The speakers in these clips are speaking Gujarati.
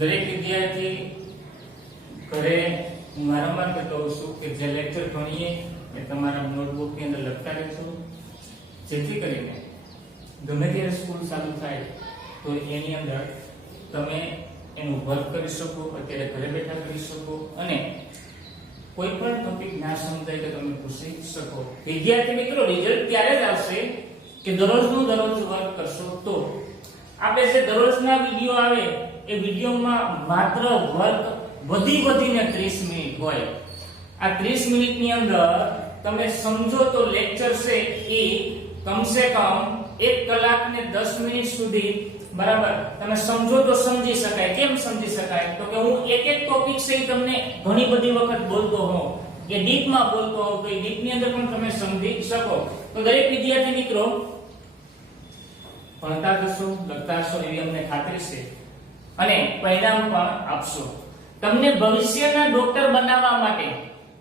દરેક વિદ્યાર્થી ઘરે હું વારંવાર કહેતો હોઉં છું કે જે લેક્ચર ભણીએ એ તમારા નોટબુકની અંદર લખતા રહેશો, જેથી કરીને ગમે ત્યારે સ્કૂલ ચાલુ થાય તો એની અંદર તમે એનું વર્ક કરી શકો, અત્યારે ઘરે બેઠા કરી શકો અને કોઈ પણ ટોપિક ના સમજાય તો તમે પૂછી શકો. વિદ્યાર્થી મિત્રો, રિઝલ્ટ ત્યારે જ આવશે કે દરરોજનું દરરોજ વર્ક કરશો તો. આપણે જે દરરોજના વિડિયો આવે એ વિડિયોમાં માત્ર વર્ક વધીને 30 મિનિટ હોય. આ 30 મિનિટની અંદર તમે સમજો તો લેક્ચર છે એ કમસે કમ 1 કલાક ને 10 મિનિટ સુધી બરાબર તમે સમજો તો સમજી શકાય. કેમ સમજી શકાય? તો કે હું એક ટોપિક છે તમને ઘણી બધી વખત બોલતો હોઉં કે ડીપમાં બોલતો હોઉં તો એ ડીપની અંદર પણ તમે સમજી શકો. તો દરેક વિદ્યાર્થી મિત્રો ભણતા જશો, લખતા જશો એવી અમને ખાતરી છે અને પરિણામ પણ આપશો. તમને ભવિષ્યના ડોક્ટર બનાવવા માટે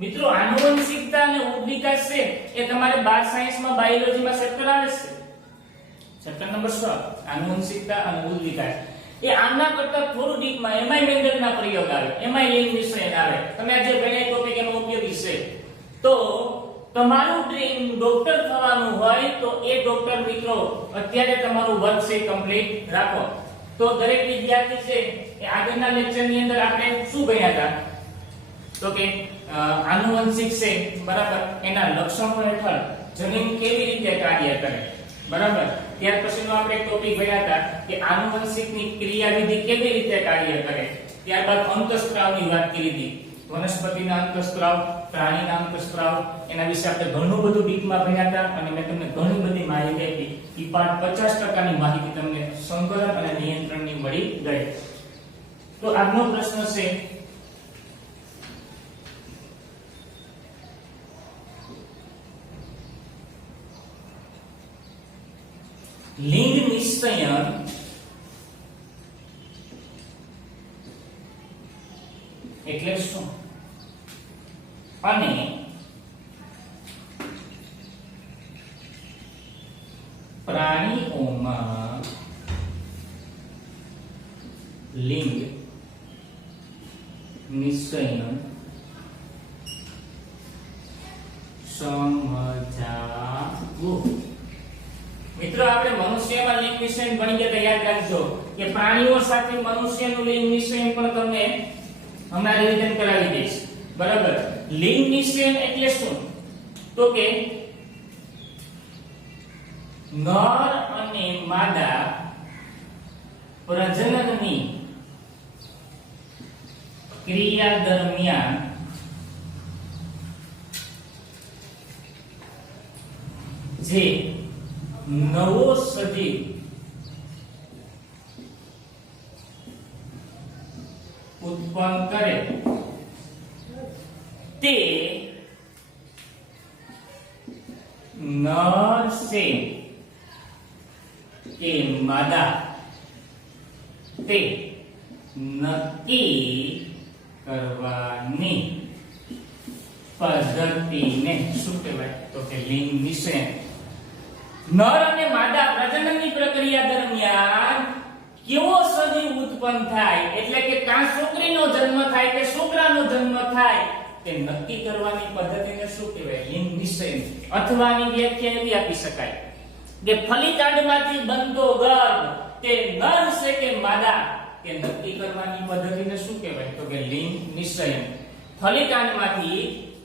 મિત્રો આનુવંશિકતા અને ઉદ્વિકાસ છે એ તમારે 12 સાયન્સમાં બાયોલોજીમાં ચેપ્ટર આવે છે. ચેપ્ટર નંબર 6 આનુવંશિકતા અને ઉદ્વિકાસ. એ આના કરતા થોડું ડીપમાં એમાંય મેન્ડલના પ્રયોગ આવે, એમાંય લિંગ નિશ્ચય આવે. તમે આજે ભણ્યા ટોપિક એનો ઉપયોગી છે. તો તમારું ડ્રીમ ડોક્ટર થવાનું હોય તો એ ડોક્ટર મિત્રો અત્યારે તમારું વર્ક છે કમ્પ્લીટ રાખો. તો દરેક વિદ્યાર્થી છે એ આગળના લેક્ચરની અંદર આપણે શું ભણ્યા હતા? તો કે આનુવંશિક છે બરાબર, એના લક્ષણો હેઠળ જનીન કેવી રીતે કાર્ય કરે બરાબર. ત્યાર પછીનો આપણે એક ટોપિક ભણ્યા હતા કે આનુવંશિકની ક્રિયાવિધિ કેવી રીતે કાર્ય કરે. ત્યારબાદ અંતઃસ્ત્રાવની વાત કરી હતી. વનસ્પતિના અંતઃસ્ત્રાવ, પ્રાણીના અંતઃસ્ત્રાવ, એના વિશે આપણે ઘણું બધું ડીપમાં ભણ્યા હતા અને મેં તમને ઘણી બધી માહિતી આપી. ઈ પાઠ 50% ની માહિતી તમને સંકલન અને નિયંત્રણની મળી ગઈ. તો આજનો પ્રશ્ન છે લિંગ નિશ્ચયન એટલે શું અને પ્રાણીઓમાં લિંગ નિશ્ચયન સમજાવવું. મિત્રો આપણે મનુષ્યમાં લિંગ નિશ્ચયન ભણી ગયા, યાદ રાખજો કે પ્રાણીઓ સાથે મનુષ્યનું લિંગ નિશ્ચયન પણ તમને હમણાં રિવિઝન કરાવી દઈશ બરાબર. લિંગ નિશ્ચયન એટલે શું? તો કે નર અને માદા પ્રજનનની ક્રિયા દરમિયાન જે નવો સજીવ ઉત્પન્ન કરે તે નર છે કે માદા તે નક્કી કરવાની પદ્ધતિને શું કહેવાય? તો કે લિંગ નિશ્ચયન. નર અને માદા પ્રજનનની પ્રક્રિયા દરમિયાન કેવો સજીવ ઉત્પન્ન થાય એટલે કે કાં છોકરીનો જન્મ થાય કે છોકરાનો જન્મ થાય તે નક્કી કરવાની પદ્ધતિને શું કહેવાય? લિંગ નિશ્ચયન. અથવાની વ્યાખ્યા એવી આપી શકાય કે ફલિતાંડમાંથી બનતો ગર્ભ તે નર છે કે માદા તે નક્કી કરવાની પદ્ધતિને શું કહેવાય? તો કે લિંગ નિશ્ચયન. ફલિતાંડમાંથી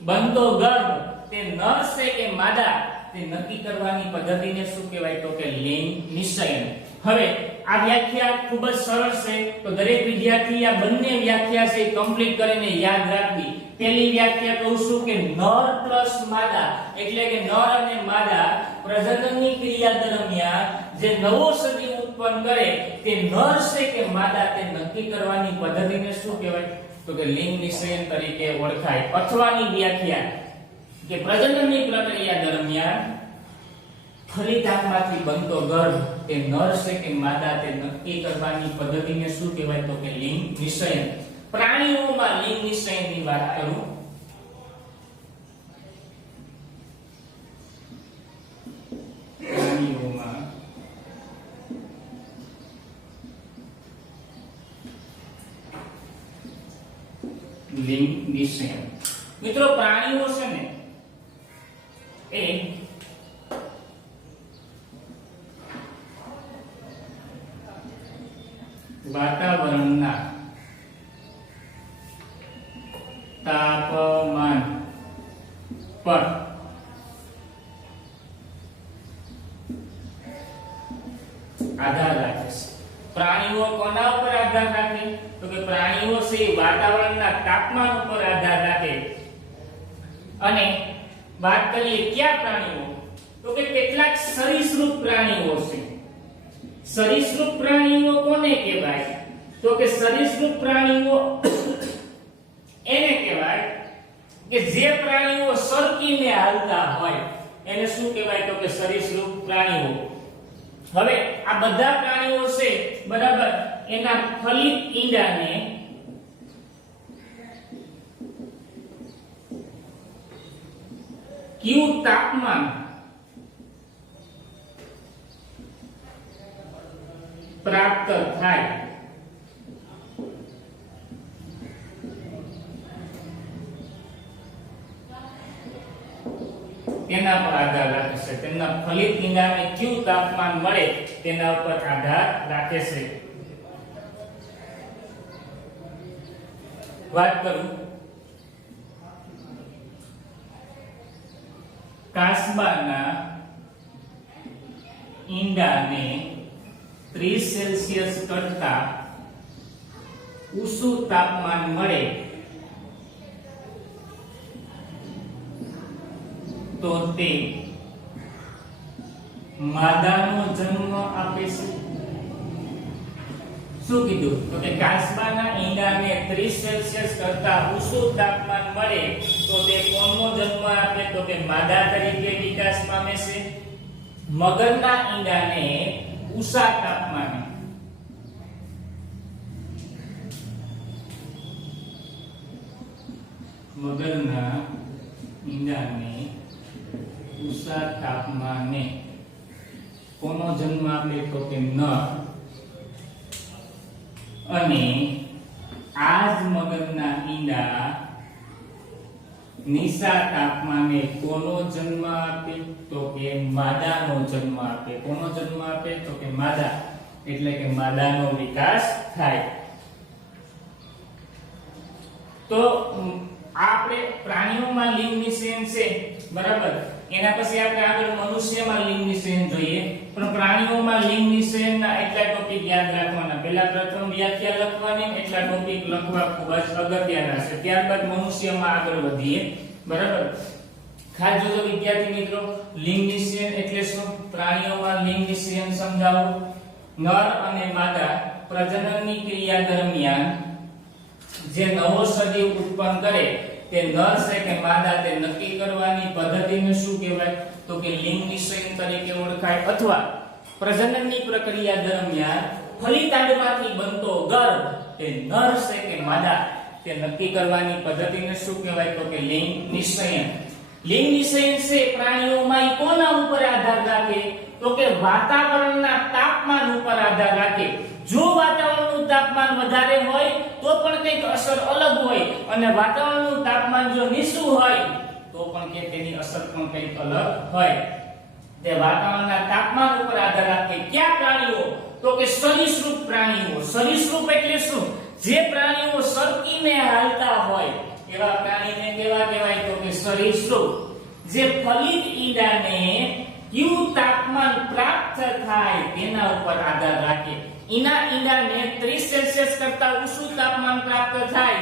બનતો ગર્ભ તે નર છે કે માદા તે નક્કી કરવાની પદ્ધતિને શું કહેવાય? તો કે લિંગ નિશ્ચયન. હવે આ વ્યાખ્યા ખૂબ જ સરળ છે, તો દરેક વિદ્યાર્થી આ બંને વ્યાખ્યા છે કમ્પ્લીટ કરીને યાદ રાખવી. પહેલી વ્યાખ્યા કહું છું કે નર પ્લસ માદા એટલે કે નર અને માદા પ્રજનનની ક્રિયા દરમિયાન જે નવો સજીવ ઉત્પન્ન કરે તે નર છે કે માદા તે નક્કી કરવાની પદ્ધતિને શું કહેવાય? તો કે લિંગ નિશ્ચયન તરીકે ઓળખાય. અથવાની વ્યાખ્યા કે પ્રજનનની પ્રક્રિયા દરમિયાન ફલિતાંડમાંથી બનતો ગર્ભ તે નર છે કે માદા તે નક્કી કરવાની પદ્ધતિને શું કહેવાય? તો કે લિંગ નિશ્ચયન. પ્રાણીઓમાં લિંગ નિશ્ચયનની વાત કરું પ્રાણીઓમાં લિંગ નિષયન. મિત્રો પ્રાણીઓ છે ને એ વાતાવરણના તાપમાન પર આધાર રાખે છે. પ્રાણીઓ કોના ઉપર આધાર રાખે? તો કે પ્રાણીઓ છે વાતાવરણના તાપમાન ઉપર આધાર રાખે. અને વાત કરીએ કયા પ્રાણીઓ, તો કે કેટલાક સરીસૃપ પ્રાણીઓ છે. સરીસૃપ પ્રાણીઓ કોને કહેવાય? તો કે સરીસૃપ પ્રાણીઓ એને કહેવાય કે જે પ્રાણીઓ સરકીને હાલતા હોય એને શું કહેવાય? તો કે સરીસૃપ પ્રાણીઓ. હવે આ બધા પ્રાણીઓ છે બરાબર, એના ફલિત ઈંડાને કયું તાપમાન પ્રાપ્ત થાય તેના પર આધાર રાખે છે. તેમના ફલિત ઈંડાને કયું તાપમાન મળે તેના ઉપર આધાર રાખે છે. વાત કરું કાસબાના ઈંડાને 30 સેલ્સિયસ કરતા ઊંચું તાપમાન મળે તો તે માદાનો જન્મ આપે છે. શું કીધું? તો કે કાસબાના ઈંડાને 30 સેલ્સિયસ કરતા ઊંચું તાપમાન મળે તો તે કોનો જન્મ આપે? તો કે માદા તરીકે વિકાસ પામે છે. મગરના ઈંડાને ઊંચા તાપમાને મગરના ઈંડાને ઊંચા તાપમાને કોનો જન્મ આપે? તો કે નર. અને આ જ મગરના ઈંડા નીચા તાપમાને કોનો જન્મ આપે? તો કે માદાનો જન્મ આપે. કોનો જન્મ આપે? તો કે માદા. એટલે કે માદાનો વિકાસ થાય. તો આપણે પ્રાણીઓમાં લિંગ નિષયન છે બરાબર, એના પછી આપણે આગળ મનુષ્યમાં લિંગ નિષયન જોઈએ. પણ પ્રાણીઓમાં લિંગ નિષયનના એટલા ટોપિક યાદ રાખવાના. પહેલા પ્રથમ વ્યાખ્યા લખવાની, એટલા ટોપિક લખવા ખૂબ જ અગત્યના છે. ત્યારબાદ મનુષ્યમાં આગળ વધીએ બરાબર. ખાસ જોજો વિદ્યાર્થી મિત્રો, લિંગ નિષયન એટલે શું? પ્રાણીઓમાં લિંગ નિષયન સમજાવો. નર અને માદા પ્રજનનની ક્રિયા દરમિયાન જે નવો સજીવ ઉત્પન્ન કરે તે નર છે કે માદા તે નક્કી કરવાની પદ્ધતિને શું કહેવાય? તો કે લિંગ નિષયન તરીકે ઓળખાય. અથવા પ્રજનનની પ્રક્રિયા દરમિયાન ફલિતાંડમાંથી બનતો ગર્ભ તે નર છે કે માદા તે નક્કી કરવાની પદ્ધતિને શું કહેવાય? તો કે લિંગ નિષયન. લિંગ નિષયન છે પ્રાણીઓમાં કોના ઉપર આધાર રાખે? તો કે વાતાવરણના તાપમાન ઉપર આધાર રાખે. જો વાતાવરણનું તાપમાન વધારે હોય તો પણ કંઈક અસર અલગ હોય, અને વાતાવરણનું તાપમાન જો નીચું હોય તો પણ કે તેની અસર પણ કંઈક અલગ હોય. તે વાતાવરણના તાપમાન ઉપર આધાર રાખે. કયા પ્રાણીઓ? તો કે સરીસૃપ પ્રાણીઓ. સરીસૃપ એટલે શું? જે પ્રાણીઓ સરકીને હાલતા હોય એવા પ્રાણીને કેવા કહેવાય? તો કે સરીસૃપ. જે ફલિત ઈંડાને કયું તાપમાન પ્રાપ્ત થાય તેના ઉપર આધાર રાખે. ઈના ઈંડાને 30 સેલ્સિયસ કરતા ઊંચું તાપમાન પ્રાપ્ત થાય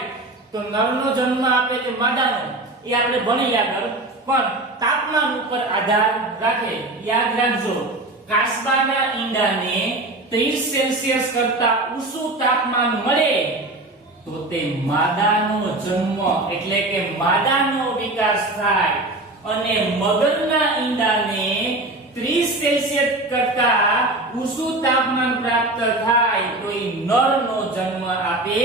તો નરનો જન્મ આપે કે માદાનો, એ આપણે ભણી આગળ. પણ તાપમાન ઉપર આધાર રાખે. યાદ રાખજો, કાસબાના ઈંડાને 30 સેલ્સિયસ કરતા ઊંચું તાપમાન મળે તો તે માદાનો જન્મ એટલે કે માદાનો વિકાસ થાય. અને મગરના ઈંડાને 30 સેલ્સિયસ કરતા ઊંચું તાપમાન પ્રાપ્ત થાય તો એ નરનો જન્મ આપે.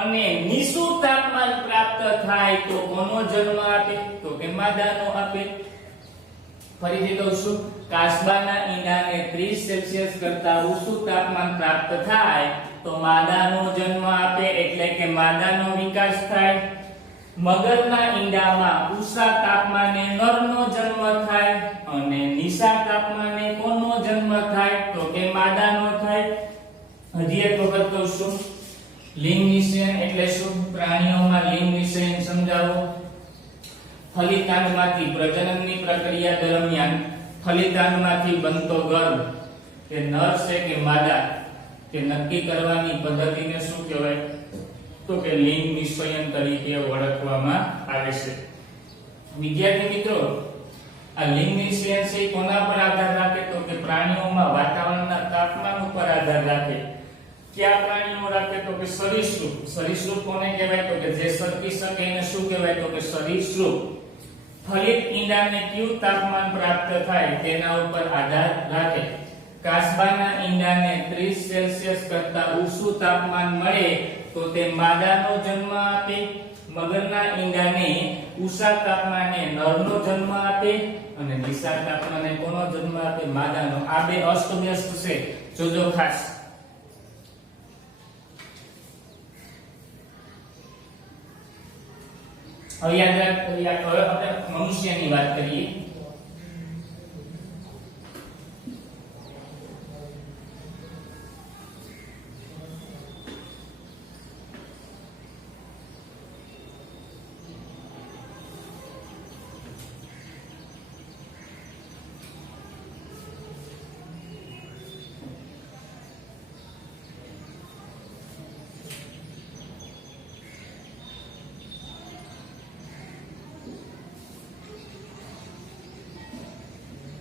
અને નીચું તાપમાન પ્રાપ્ત થાય તો કોનો જન્મ આપે? તો કે માદાનો આપે. ફરીથી કહું છું, કાસબાના ઈંડાને 30 સેલ્સિયસ કરતા ઊંચું તાપમાન પ્રાપ્ત થાય તો માદાનો જન્મ આપે એટલે કે માદાનો વિકાસ થાય. મગરના ઈંડામાં ઊંચા તાપમાને નરનો જન્મ થાય અને નીચા તાપમાને કોનો જન્મ થાય? તો કે માદાનો થાય. હજી એક વખત કહું છું, લિંગ નિષયન એટલે શું? પ્રાણીઓમાં લિંગ નિષયન સમજાવો. ફલિતાંડમાંથી પ્રજનનની પ્રક્રિયા દરમિયાન ફલિતાંડમાંથી બનતો ગર્ભ એ નર છે કે માદા તે નક્કી કરવાની પદ્ધતિને શું કહેવાય? તો કે લિંગ નિષયન તરીકે ઓળખવામાં આવે છે. વિદ્યાર્થી મિત્રો, આ લિંગ નિષયન છે કોના પર આધાર રાખે? તો કે પ્રાણીઓમાં વાતાવરણના તાપમાન ઉપર આધાર રાખે. કયા પ્રાણીઓ રાખે? તો કે સરીસૃપ. સરીસૃપ કોને કહેવાય? તો કે જે સરકી શકે એને શું કહેવાય? તો કે સરીસૃપ. ફલિત ઈંડાને કયું તાપમાન પ્રાપ્ત થાય તેના ઉપર આધાર રાખે. કાચબાના ઈંડાને 30 સેલ્સિયસ કરતા ઊંચું તાપમાન મળે તો તે માદાનો જન્મ આપે. મગરના ઈંડાને ઊંચા તાપમાને નરનો જન્મ આપે અને નીચા તાપમાને કોનો જન્મ આપે? માદાનો. આ બે અસ્તવ્યસ્ત છે, જોજો ખાસ. હવે યાદ રાખ, હવે આપણે મનુષ્યની વાત કરીએ.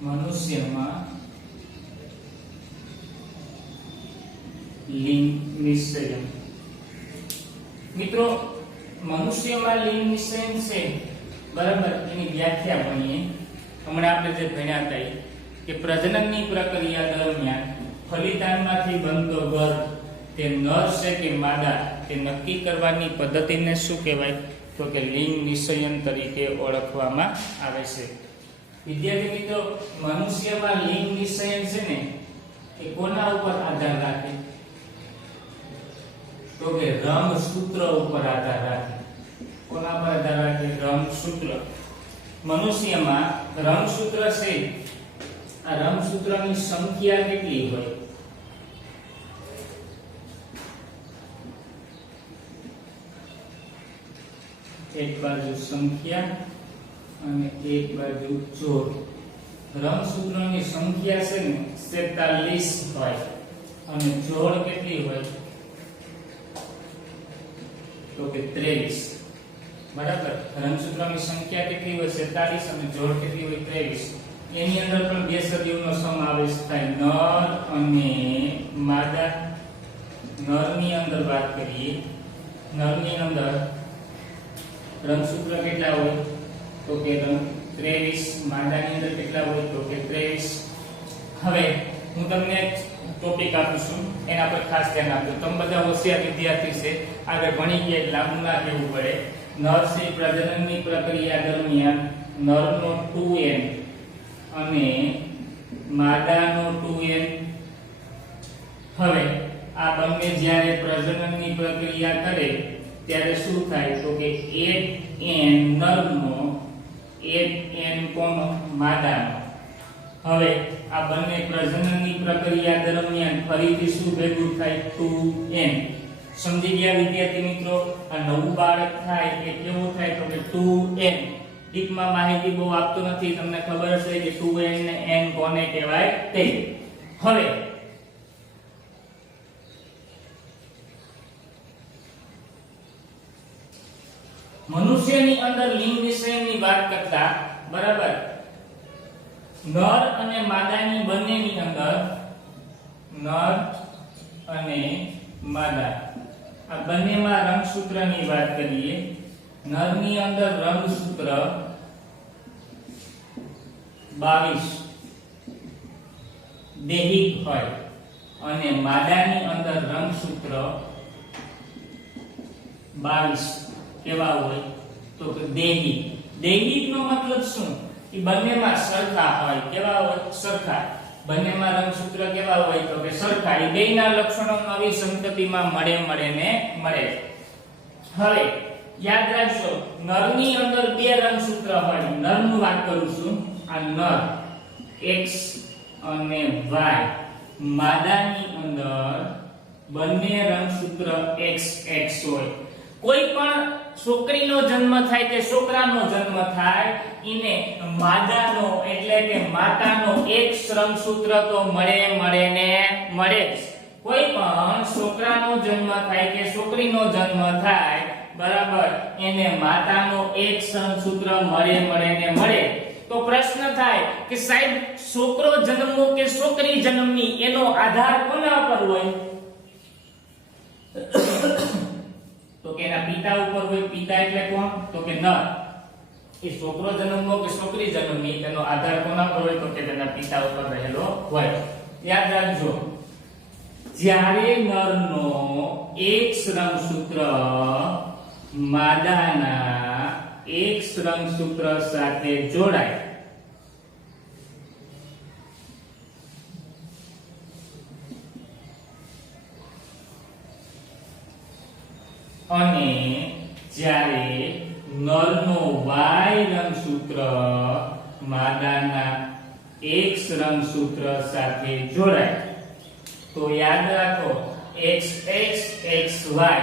મનુષ્યમાં લિંગ નિષયન. મિત્રો, મનુષ્યમાં લિંગ નિષયન છે, બરાબર, એની વ્યાખ્યા ભણીએ. હમણાં આપણે જે ભણ્યા હતા કે પ્રજનનની પ્રક્રિયા દરમિયાન ફલિતાંડમાંથી બનતો ગર્ભ તે નર છે કે માદા તે નક્કી કરવાની પદ્ધતિને શું કહેવાય? તો કે લિંગ નિષયન તરીકે ઓળખવામાં આવે છે. વિદ્યાર્થી મિત્રો, મનુષ્યમાં લિંગ નિષયન છે ને એ કોના ઉપર આધાર રાખે? તો કે રંગસૂત્ર ઉપર આધાર રાખે. કોના પર આધાર રાખે? રંગસૂત્ર. મનુષ્યમાં રંગસૂત્ર છે, આ રંગસૂત્રની સંખ્યા કેટલી હોય? એક બાજુ સંખ્યા અને એક બાજુ જોડ. રંગસૂત્રોની સંખ્યા છે ને 47 હોય અને જોડ કેટલી હોય? તો કે 23. બરાબર. રંગસૂત્રોની સંખ્યા કેટલી હોય? 47 અને જોડ કેટલી હોય? 23. એની અંદર પણ બે સદીઓનો સમાવેશ થાય, નર અને માદા. નરની અંદર વાત કરીએ, નરની અંદર રંગસૂત્ર કેટલા હોય? તો કે 23. માદાની અંદર કેટલા હોય? તો કે 23. હવે હું તમને ટોપિક આપું છું, એના પર ખાસ ધ્યાન આપજો. તમે બધા હોશિયાર વિદ્યાર્થી છે, આગળ ભણી ગયા એટલે લાંબુ ના કહેવું પડે. નરસિંહ પ્રજનનની પ્રક્રિયા દરમિયાન નરનો 2n અને માદાનો 2n. હવે આ બંને જ્યારે પ્રજનનની પ્રક્રિયા કરે ત્યારે શું થાય? તો કે 8n નરનો 8n કોનો? માદાનો. હવે આ બંને પ્રજનનની પ્રક્રિયા દરમિયાન ફરીથી શું ભેગું થાય? 2n. સમજી ગયા વિદ્યાર્થી મિત્રો? આ નવું બાળક થાય એ કેવું થાય? તો કે 2n. ડીપમાં માહિતી બહુ આપતો નથી, તમને ખબર છે કે 2n ને n કોને કહેવાય તે. હવે મનુષ્યની અંદર લિંગ નિષયનની વાત કરતા, બરાબર, નર અને માદાની બંનેની અંદર, નર અને માદા આ બંનેમાં રંગસૂત્રની વાત કરીએ. નરની અંદર રંગસૂત્ર 22 દૈહિક હોય અને માદાની અંદર રંગસૂત્ર 22 કેવા હોય? તો કે દૈહિક. દૈહિક નો મતલબ શું? કે બંનેમાં સરખા હોય. કેવા હોય? સરખા. બંનેમાં રંગસૂત્ર કેવા હોય? તો કે સરખા. એ બેયના લક્ષણો નવી સંતતિમાં મળે ને મળે. હવે યાદ રાખજો નરની અંદર બે રંગસૂત્ર હોય નરનું વાત કરું છું આ નર x અને y માદાની અંદર બંને રંગસૂત્ર XX હોય કોઈ પણ છોકરીનો જન્મ થાય કે છોકરાનો જન્મ થાય ઈને માદાનો એટલે કે માતાનો એક રંગસૂત્ર તો મળે જ કોઈ પણ છોકરાનો જન્મ થાય કે છોકરીનો જન્મ થાય બરાબર એને માતાનો એક રંગસૂત્ર મળે તો પ્રશ્ન થાય કે સાહેબ છોકરો જન્મવો કે છોકરી જન્મની એનો આધાર કોના પર હોય તો કે એના પિતા ઉપર હોય પિતા એટલે કોણ તો કે નર એ છોકરો જન્મવો કે છોકરી જન્મની તેનો આધાર કોના પર હોય તો કે તેના પિતા ઉપર રહેલો હોય યાદ રાખજો જ્યારે નરનો એક રંગસૂત્ર માદાના એક રંગસૂત્ર સાથે જોડાય અને જ્યારે નરનો Y રંગસૂત્ર માદાના X રંગસૂત્ર સાથે જોડાય તો યાદ રાખો XX XY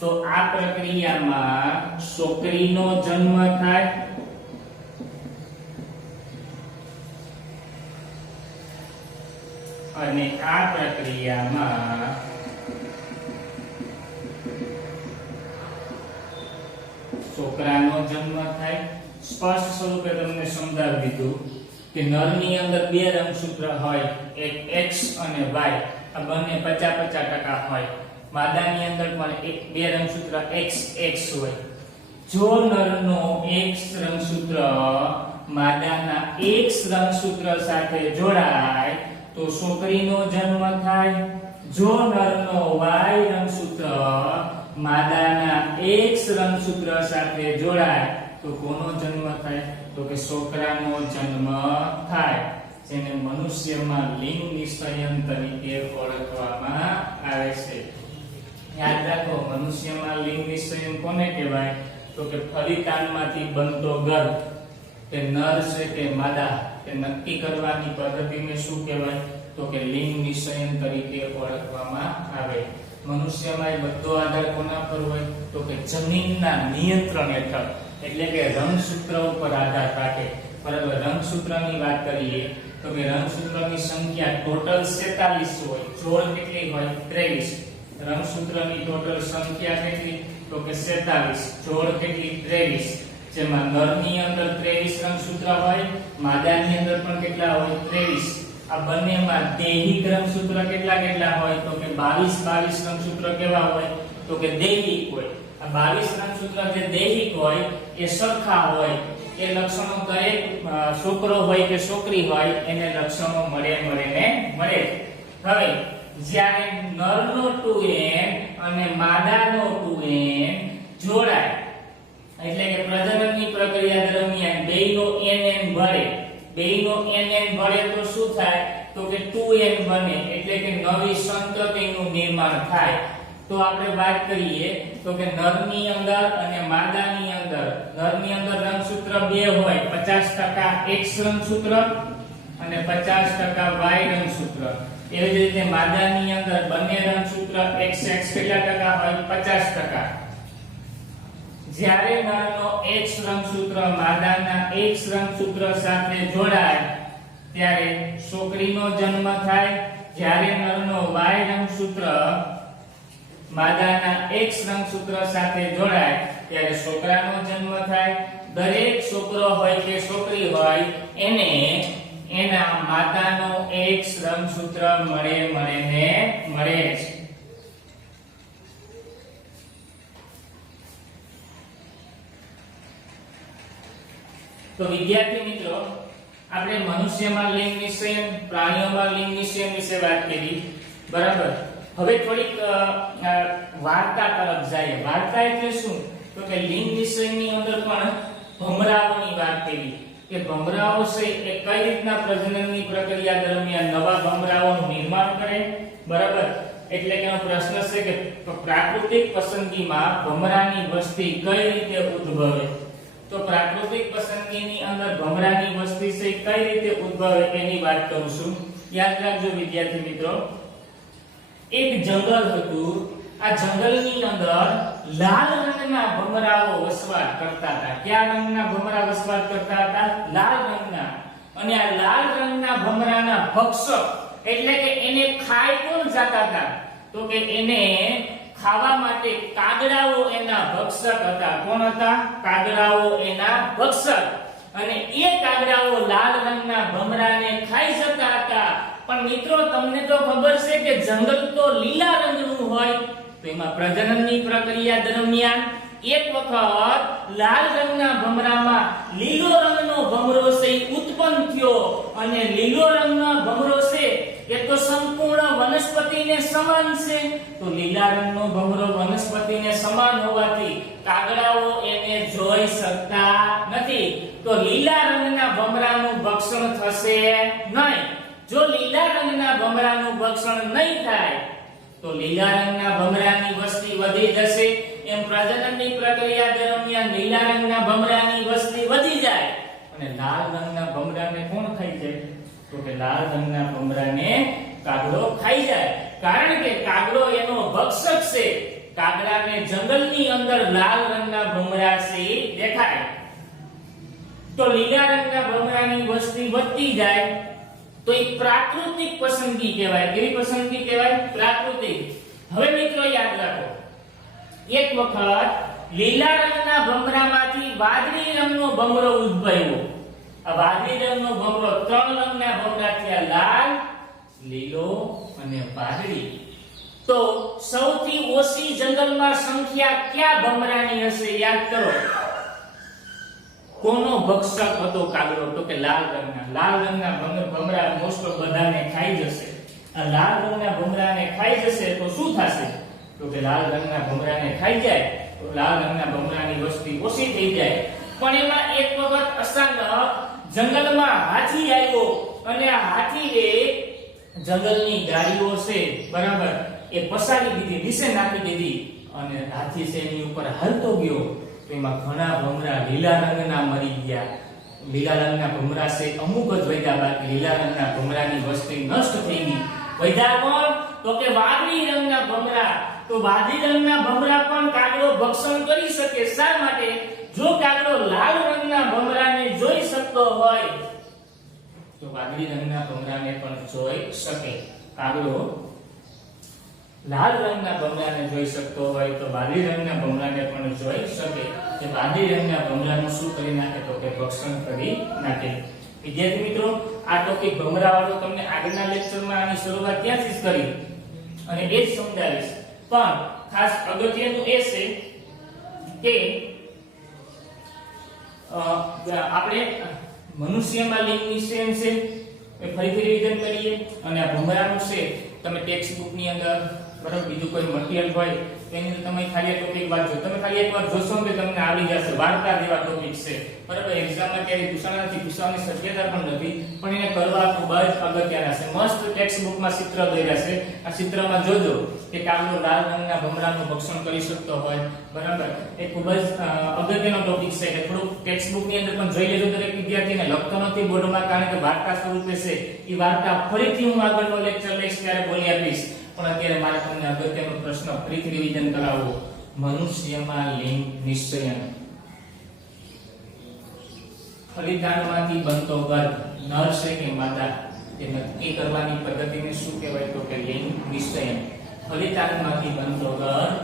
તો આ પ્રક્રિયામાં છોકરીનો જન્મ થાય અને આ પ્રક્રિયામાં છોકરાનો જન્મ થાય સ્પષ્ટ સ્વરૂપે તમને સમજાવી દીધું કે નરની અંદર બે રંગસૂત્ર હોય એક X અને Y આ બંને 50-50% હોય માદાની અંદર પણ બે રંગસૂત્ર XX હોય જો નરનો એક રંગસૂત્ર માદાના એક રંગસૂત્ર સાથે જોડાય તો છોકરીનો જન્મ થાય જો નરનો Y રંગસૂત્ર માદાના એક રંગસૂત્ર સાથે જોડાય તો કોનો જન્મ થાય તો કે છોકરાનો જન્મ થાય જેને મનુષ્યમાં લિંગ નિષયન તરીકે ઓળખવામાં આવે છે યાદ રાખો મનુષ્યમાં લિંગ નિષયન કોને કહેવાય તો કે ફલિતાંડમાંથી બનતો ગર્ભ કે નર છે કે માદા તે નક્કી કરવાની પદ્ધતિને શું કહેવાય તો કે લિંગ નિષયન તરીકે ઓળખવામાં આવે મનુષ્યમાં એ બધો આધાર કોના પર હોય તો કે જમીનના નિયંત્રણ હેઠળ એટલે કે રંગસૂત્ર ઉપર આધાર રાખે બરાબર રંગસૂત્રની વાત કરીએ તો કે રંગસૂત્રની સંખ્યા ટોટલ 47 હોય જોડ કેટલી હોય 23 રંગસૂત્રની ટોટલ સંખ્યા કેટલી તો કે 47 જોડ કેટલી 23 જેમાં નરની અંદર 23 રંગસૂત્ર હોય માદાની અંદર પણ કેટલા હોય 23 આ બંનેમાં દૈહિક રંગસૂત્ર કેટલા હોય તો કે 22 રંગસૂત્ર કેવા હોય તો કે દૈહિક હોય આ 22 રંગસૂત્ર જે દૈહિક હોય એ સરખા હોય એ લક્ષણો દરેક છોકરો હોય કે છોકરી હોય એને લક્ષણો મળે હવે જ્યારે નરનો 2n અને માદાનો 2n જોડાય એટલે કે પ્રજનનની પ્રક્રિયા દરમિયાન બેયનો nn ભળે તો શું થાય તો કે 2n બને એટલે કે નવી સંતતિનું નિર્માણ થાય તો આપણે વાત કરીએ તો કે નરની અંદર અને માદાની અંદર નરની અંદર રંગસૂત્ર બે હોય 50% X રંગસૂત્ર અને 50% Y રંગસૂત્ર એવી જ રીતે માદાની અંદર બંને રંગસૂત્ર XX કેટલા ટકા હોય 50% જ્યારે નરનો X રંગસૂત્ર માદાના X રંગસૂત્ર સાથે જોડાય ત્યારે છોકરીનો જન્મ થાય જ્યારે નરનો Y રંગસૂત્ર માદાના X રંગસૂત્ર સાથે જોડાય ત્યારે છોકરાનો જન્મ થાય દરેક છોકરો હોય કે છોકરી હોય એને એના માતાનો X રંગસૂત્ર મળે છે તો વિદ્યાર્થી મિત્રો આપણે મનુષ્યમાં લિંગ નિષયન પ્રાણીઓમાં લિંગ નિષયન વિશે વાત કરી બરાબર હવે થોડીક વાર્તા તરફ જઈએ વાર્તા એટલે શું તો કે લિંગ નિષયનની અંદર પણ ભમરાઓની વાત કરી કે ભમરાઓ છે એ કઈ રીતના પ્રજનનની પ્રક્રિયા દરમિયાન નવા ભમરાઓનું નિર્માણ કરે બરાબર, એટલે કે એનો પ્રશ્ન છે કે પ્રાકૃતિક પસંદગીમાં ભમરાની વસ્તી કઈ રીતે ઉદ્ભવે? તો પ્રાકૃતિક પસંદગીની અંદર ભમરાની વસ્તી છે કઈ રીતે ઉદ્ભવે એની વાત કરું છું. યાદ રાખજો વિદ્યાર્થી મિત્રો, એક જંગલ હતું. આ જંગલની અંદર લાલ રંગના ભમરાઓ વસવાટ કરતા હતા. કયા રંગના ભમરા વસવાટ કરતા હતા? લાલ રંગના. અને આ લાલ રંગના ભમરાના ભક્ષક એટલે કે એને ખાઈ કોણ જાતા હતા? તો કે એને ખાવા માટે કાગડાઓ એના ભક્ષક હતા. કોણ હતા? કાગડાઓ એના ભક્ષક. અને એ કાગડાઓ લાલ રંગના ભમરાને ખાઈ જતા હતા. પણ મિત્રો તમને તો ખબર છે કે જંગલ તો લીલા રંગનું હોય, તો એમાં પ્રજનનની પ્રક્રિયા દરમિયાન એક વખત લાલ રંગના ભમરામાં લીલો રંગનો ભમરો છે ઉત્પન્ન થયો. અને લીલો રંગનો ભમરો છે એ તો સંપૂર્ણ વનસ્પતિને સમાન છે. તો લીલા રંગનો ભમરો વનસ્પતિને સમાન હોવાથી કાગડાઓ એને જોઈ શકતા નથી. તો લીલા રંગના ભમરાનું ભક્ષણ થશે નહીં. જો લીલા રંગના ભમરાનું ભક્ષણ નહીં થાય તો લીલા રંગના ભમરાની વસ્તી વધી જશે. એમ પ્રજનનની પ્રક્રિયા દરમિયાન લીલા રંગના ભમરાની વસ્તી વધી જાય અને લાલ રંગના ભમરાને કોણ ખાઈ જાય? તો કે લાલ રંગના ભમરાને કાગડો ખાઈ જાય. કારણ કે કાગડો એનો ભક્ષક છે. કાગડાને જંગલની અંદર લાલ રંગના ભમરા છે દેખાય, તો લીલા રંગના ભમરાની વસ્તી વધતી જાય. તો એ પ્રાકૃતિક પસંદગી કહેવાય. કેવી પસંદગી કહેવાય? પ્રાકૃતિક. હવે મિત્રો યાદ રાખો, એક વખત લીલા રંગના ભમરામાંથી વાદળી રંગનો ભમરો ઉદ્ભવ્યો. આ વાદળી રંગનો ભમરો ત્રણ રંગના ભમરા થયા, લાલ, લીલો અને વાદળી. તો સૌથી ઓછી જંગલમાં સંખ્યા કયા ભમરાની હશે? યાદ કરો. કોનો ભક્ષક હતો કાગડો? તો કે લાલ રંગના. લાલ રંગના ભમરા મોસ્ટ ઓફ બધાને ખાઈ જશે. આ લાલ રંગના ભમરાને ખાઈ જશે તો શું થશે? તો કે લાલ રંગના ભમરાને ખાઈ જાય તો લાલ રંગના ભમરાની વસ્તી ઓછી થઈ જાય. પણ એમાં એક વખત અચાનક જંગલમાં હાથી આવ્યો અને આ હાથીએ જંગલની ગાડીઓ છે બરાબર એ પસારી દીધી, નીચે નાખી દીધી અને હાથી છે એની ઉપર હાલતો ગયો. તો એમાં ઘણા ભમરા લીલા રંગના મરી ગયા. લીલા રંગના ભમરા છે અમુક જ વધ્યા, બાકી લીલા રંગના ભમરાની વસ્તી નષ્ટ થઈ ગઈ. વધ્યા કોણ? તો કે વાદળી રંગના ભમરા. તો વાદળી રંગના ભમરા પણ કાગડો ભક્ષણ કરી શકે. શા માટે? જો કાગડો લાલ રંગના ભમરાને જોઈ શકતો હોય તો વાદળી રંગના ભમરાને પણ જોઈ શકે. કાગડો લાલ રંગના ભમરાને જોઈ શકતો હોય તો વાદળી રંગના ભમરાને પણ જોઈ શકે. કે વાદળી રંગના ભમરાનું શું કરી નાખે? તો કે ભક્ષણ કરી નાખે. વિદ્યાર્થી મિત્રો, આ ટોપિક ભમરાવાળો તમને આગળના લેક્ચરમાં આની શરૂઆત ત્યાંથી જ કરી અને એ જ સમજાવીશ. પણ ખાસ અગત્યનું એ છે કે આપણે મનુષ્યમાં લિંગ નિશ્ચયન છે એ ફરીથી રિવિઝન કરીએ. અને આ ભમરાનું છે તમે ટેક્સ્ટ બુક ની અંદર બરાબર બીજું કોઈ મટીરીયલ હોય તેની અંદર તમે ખાલી આ ટોપિક વાંચો. તમે ખાલી એકવાર જોશો તો તમને આવડી જશે. વાર્તા જેવા ટોપિક છે બરાબર. એક્ઝામમાં ક્યારેય પૂછાણા નથી, પૂછવાની શક્યતા પણ નથી, પણ એને કરવા ખૂબ જ અગત્યના છે. મસ્ત ટેક્સ્ટ બુકમાં ચિત્ર દોર્યા છે. આ ચિત્રમાં જોજો કે કાગડો લાલ રંગના ભમરાનું ભક્ષણ કરી શકતો હોય બરાબર. એ ખૂબ જ અગત્યનો ટોપિક છે કે થોડુંક ટેક્સ્ટ બુક ની અંદર પણ જોઈ લેજો દરેક વિદ્યાર્થીને. લખતો નથી બોર્ડમાં કારણ કે વાર્તા સ્વરૂપે છે. એ વાર્તા ફરીથી હું આગળનો લેક્ચર લઈશ ત્યારે બોલી આપીશ. પણ અત્યારે મારે તમને અગત્યનો પ્રશ્ન ફરીથી રિવિઝન કરાવવો. મનુષ્યમાં લિંગ નિશ્ચયન. ફલિતાંડમાંથી બનતો ગર્ભ નર છે કે માદા તે નક્કી કરવાની પદ્ધતિને શું કહેવાય? તો કે લિંગ નિશ્ચયન. ફલિતાંડમાંથી બનતો ગર્ભ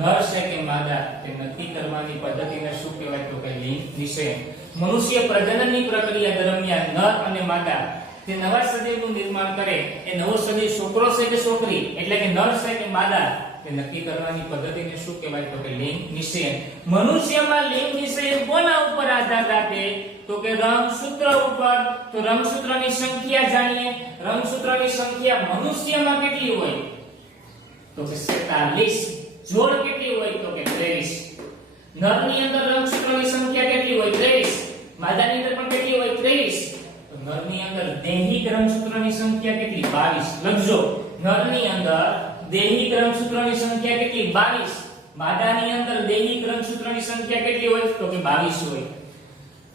નર છે કે માદા તે નક્કી કરવાની પદ્ધતિને શું કહેવાય? તો કે લિંગ નિશ્ચયન. મનુષ્ય પ્રજનનની પ્રક્રિયા દરમિયાન નર અને માદા તે નવા સજીવનું નિર્માણ કરે. એ નવો સજીવ છોકરો છે કે છોકરી એટલે કે નર છે કે માદા તે નક્કી કરવાની પદ્ધતિને શું કહેવાય? તો કે લિંગ નિશ્ચયન. મનુષ્યમાં લિંગ નિશ્ચયન કોના ઉપર આધાર રાખે? તો કે રંગસૂત્ર ઉપર. તો રંગસૂત્રની સંખ્યા જાણીએ. રંગસૂત્રની સંખ્યા મનુષ્યમાં કેટલી હોય? તો કે 47. જોડ કેટલી હોય? તો કે 23. નરની અંદર રંગસૂત્રની સંખ્યા કેટલી હોય? 23. માદાની અંદર પણ કેટલી હોય? 23. નરની અંદર દૈહિક રંગસૂત્રની સંખ્યા કેટલી? 22. લખજો નરની અંદર દૈહિક રંગસૂત્રોની સંખ્યા કેટલી 22, માદાની અંદર દૈહિક રંગસૂત્રોની સંખ્યા કેટલી હોય તો કે 22 હોય.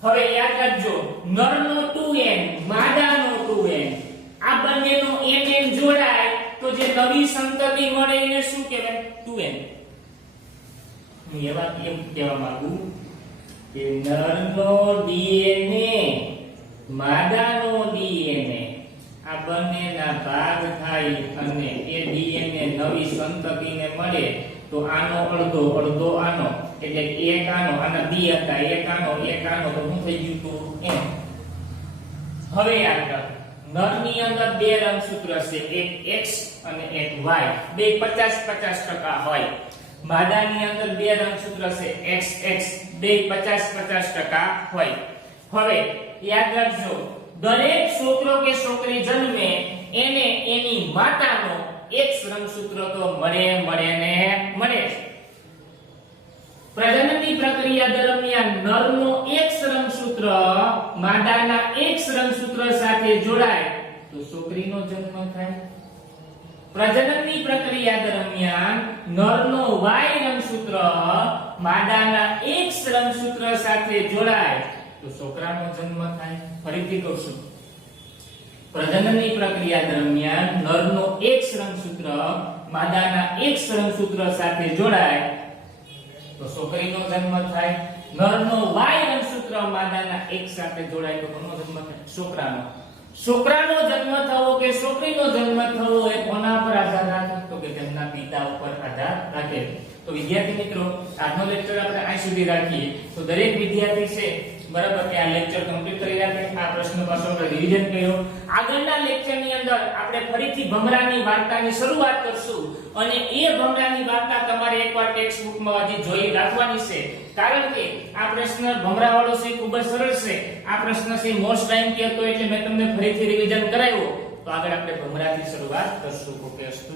હવે યાદ રાખજો, નરનો 2n, માદાનો 2n, આ બંનેનો nn જોડાય તો જે નવી સંતતિ મળે એને શું કહેવાય? 2n. હું એમ કહેવા માંગુ કે નરનો DNA, માદાનો DNA, આ બંનેના ભાગ થાય અને એ DNA નવી સંતતિને મળે તો આનો અડધો અડધો આનો, એટલે એક આનો, આના બે હતા, એક આનો તો શું થઈ ગયું તું એમ. હવે આગળ નરની અંદર બે રંગસૂત્ર છે, એક X અને એક Y, બે 50-50% હોય. માદાની અંદર બે રંગસૂત્ર છે, XX, બે 50-50% હોય. હવે યાદ રાખજો, દરેક છોકરો કે છોકરી જન્મે એને એની માતાનો X રંગસૂત્ર તો મળે છે. પ્રજનનની પ્રક્રિયા દરમિયાન નરનો X રંગસૂત્ર માદાના X રંગસૂત્ર સાથે જોડાય તો છોકરીનો જન્મ થાય. પ્રજનનની પ્રક્રિયા દરમિયાન નરનો Y રંગસૂત્ર માદાના X રંગસૂત્ર સાથે જોડાય તો છોકરાનો જન્મ થાય. ફરીથી કહું છું, પ્રજનનની પ્રક્રિયા દરમિયાન નરનો X રંગસૂત્ર માદાના X રંગસૂત્ર સાથે જોડાય તો છોકરીનો જન્મ થાય. નરનો Y રંગસૂત્ર માદાના X સાથે જોડાય તો કોનો જન્મ થાય? છોકરાનો. છોકરાનો જન્મ થવો કે છોકરીનો જન્મ થવો એ કોના પર આધાર રાખે? તો કે તેમના પિતા ઉપર આધાર રાખે. તો વિદ્યાર્થી મિત્રો, આજનો લેક્ચર આપણે અહીં સુધી રાખીએ. તો દરેક વિદ્યાર્થી છે બરાબર કે આ લેક્ચર કમ્પ્લીટ કરી રાખે. આ પ્રશ્ન પાછો આપણે રિવિઝન કર્યો. આગળના લેક્ચરની અંદર આપણે ફરીથી ભમરાની વાર્તાની શરૂઆત કરશું અને એ ભમરાની વાર્તા તમારે એકવાર ટેક્સ્ટ બુકમાં હજી જોઈ રાખવાની છે, કારણ કે આ પ્રશ્ન ભમરાવાળો છે ખૂબ જ સરળ છે. આ પ્રશ્ન છે મોસ્ટ ટાઈમ કહેતો, એટલે મેં તમને ફરીથી રિવિઝન કરાવ્યો. તો આગળ આપણે ભમરાથી શરૂઆત કરશું. ઓકે, અસ્તુ.